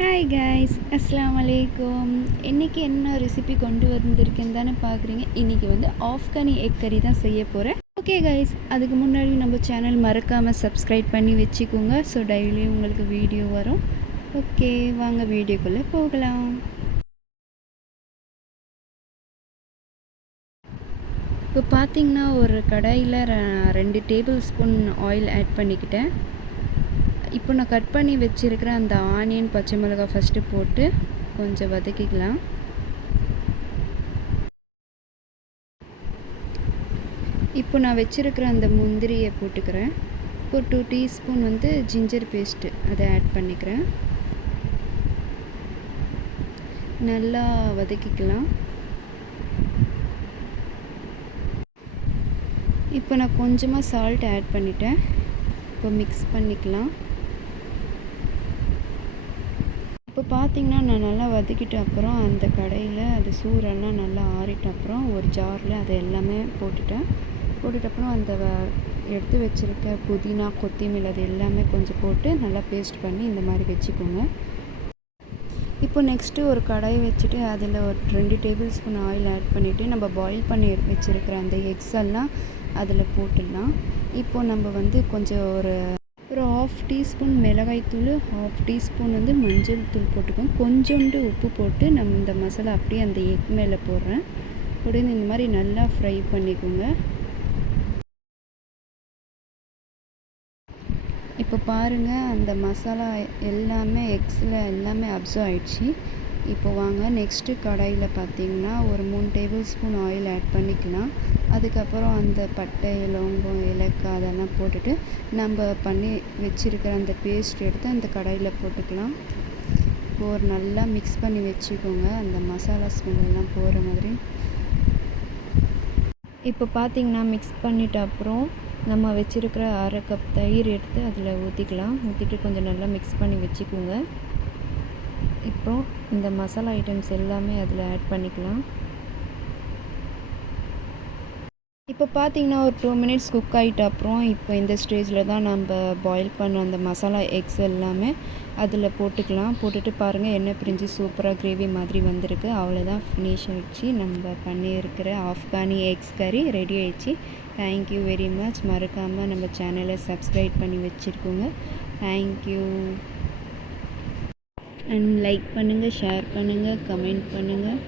Hi guys, அஸ்ஸலாமு அலைக்கும். இன்றைக்கி என்ன ரெசிபி கொண்டு வந்திருக்கேன்னு தானே பார்க்குறீங்க. இன்றைக்கி வந்து ஆஃப்கானி எக் கறி தான் செய்ய போகிறேன். ஓகே கைஸ், அதுக்கு முன்னாடி நம்ம சேனல் மறக்காமல் சப்ஸ்கிரைப் பண்ணி வச்சுக்கோங்க. ஸோ டெய்லியும் உங்களுக்கு வீடியோ வரும். ஓகே, வாங்க வீடியோக்குள்ளே போகலாம். இப்போ பார்த்திங்கன்னா ஒரு கடாயில் 2 டேபிள் ஸ்பூன் ஆயில் ஆட் பண்ணிக்கிட்டேன். இப்போ நான் கட் பண்ணி வச்சுருக்கிற அந்த ஆனியன், பச்சை மிளகாய் ஃபஸ்ட்டு போட்டு கொஞ்சம் வதக்கிக்கலாம். இப்போ நான் வச்சுருக்கிற அந்த முந்திரியை போட்டுக்கிறேன். இப்போ 2 டீஸ்பூன் வந்து ஜிஞ்சர் பேஸ்ட்டு அதை ஆட் பண்ணிக்கிறேன். நல்லா வதக்கிக்கலாம். இப்போ நான் கொஞ்சமாக சால்ட் ஆட் பண்ணிட்டேன். இப்போ மிக்ஸ் பண்ணிக்கலாம். இப்போ பார்த்திங்கன்னா நான் நல்லா வதக்கிட்ட அப்புறம் அந்த கடையில் அது சூரெல்லாம் நல்லா ஆறிட்ட அப்புறம் ஒரு ஜாரில் அதை எல்லாமே போட்டுட்ட அப்புறம் அந்த எடுத்து வச்சுருக்க புதினா, கொத்தமல்லி அது எல்லாமே கொஞ்சம் போட்டு நல்லா பேஸ்ட் பண்ணி இந்த மாதிரி வச்சுக்கோங்க. இப்போ நெக்ஸ்ட்டு ஒரு கடாயை வச்சுட்டு அதில் ஒரு 2 டேபிள் ஸ்பூன் ஆயில் ஆட் பண்ணிவிட்டு நம்ம பாயில் பண்ணி வச்சுருக்கிற அந்த எக்ஸ் எல்லாம் அதில் போட்டுடலாம். இப்போ நம்ம வந்து கொஞ்சம் ஒரு 1/2 டீஸ்பூன் மிளகாய்த்தூள், 1/2 டீஸ்பூன் வந்து மஞ்சள் தூள் போட்டுக்கோங்க. கொஞ்சோண்டு உப்பு போட்டு நம்ம இந்த மசாலா அப்படியே அந்த எக் மேலே போடுறேன். உடனே இந்த மாதிரி நல்லா ஃப்ரை பண்ணிக்கோங்க. இப்போ பாருங்கள், அந்த மசாலா எல்லாமே எக்ஸில் எல்லாமே அப்சர்வ் ஆகிடுச்சு. இப்போ வாங்க நெக்ஸ்ட்டு கடாயில் பார்த்திங்கன்னா ஒரு 3 டேபிள் ஸ்பூன் ஆயில் ஆட் பண்ணிக்கலாம். அதுக்கப்புறம் அந்த பட்டை, லவங்கம், ஏலக்காய் அதெல்லாம் போட்டுட்டு நம்ம பண்ணி வச்சுருக்கிற அந்த பேஸ்ட் எடுத்து அந்த கடாயில் போட்டுக்கலாம். ஒரு நல்லா மிக்ஸ் பண்ணி வச்சுக்கோங்க, அந்த மசாலா ஸ்மெல்லாம் போகிற மாதிரி. இப்போ பார்த்திங்கன்னா மிக்ஸ் பண்ணிட்ட அப்புறம் நம்ம வச்சுருக்கிற 1/2 கப் தயிர் எடுத்து அதில் ஊற்றிட்டு கொஞ்சம் நல்லா மிக்ஸ் பண்ணி வச்சுக்கோங்க. இப்போ இந்த மசாலா ஐட்டம்ஸ் எல்லாமே அதில் ஆட் பண்ணிக்கலாம். இப்போ பார்த்திங்கன்னா ஒரு 2 மினிட்ஸ் குக் ஆகிட்ட அப்புறம் இப்போ இந்த ஸ்டேஜில் தான் நம்ம பாயில் பண்ண அந்த மசாலா எக்ஸ் எல்லாமே அதில் போட்டுட்டு பாருங்கள், எண்ணெய் பிரிஞ்சு சூப்பராக கிரேவி மாதிரி வந்திருக்கு. அவ்வளோதான், ஃபினிஷ் ஆகிடுச்சு. நம்ம பண்ணியிருக்கிற ஆஃப்கானி எக்ஸ் கறி ரெடி ஆகிடுச்சு. Thank you very much. மறக்காமல் நம்ம சேனலை சப்ஸ்கிரைப் பண்ணி வச்சுருக்கோங்க. தேங்க்யூ. அண்ட் லைக் பண்ணுங்கள், ஷேர் பண்ணுங்கள், கமெண்ட் பண்ணுங்கள்.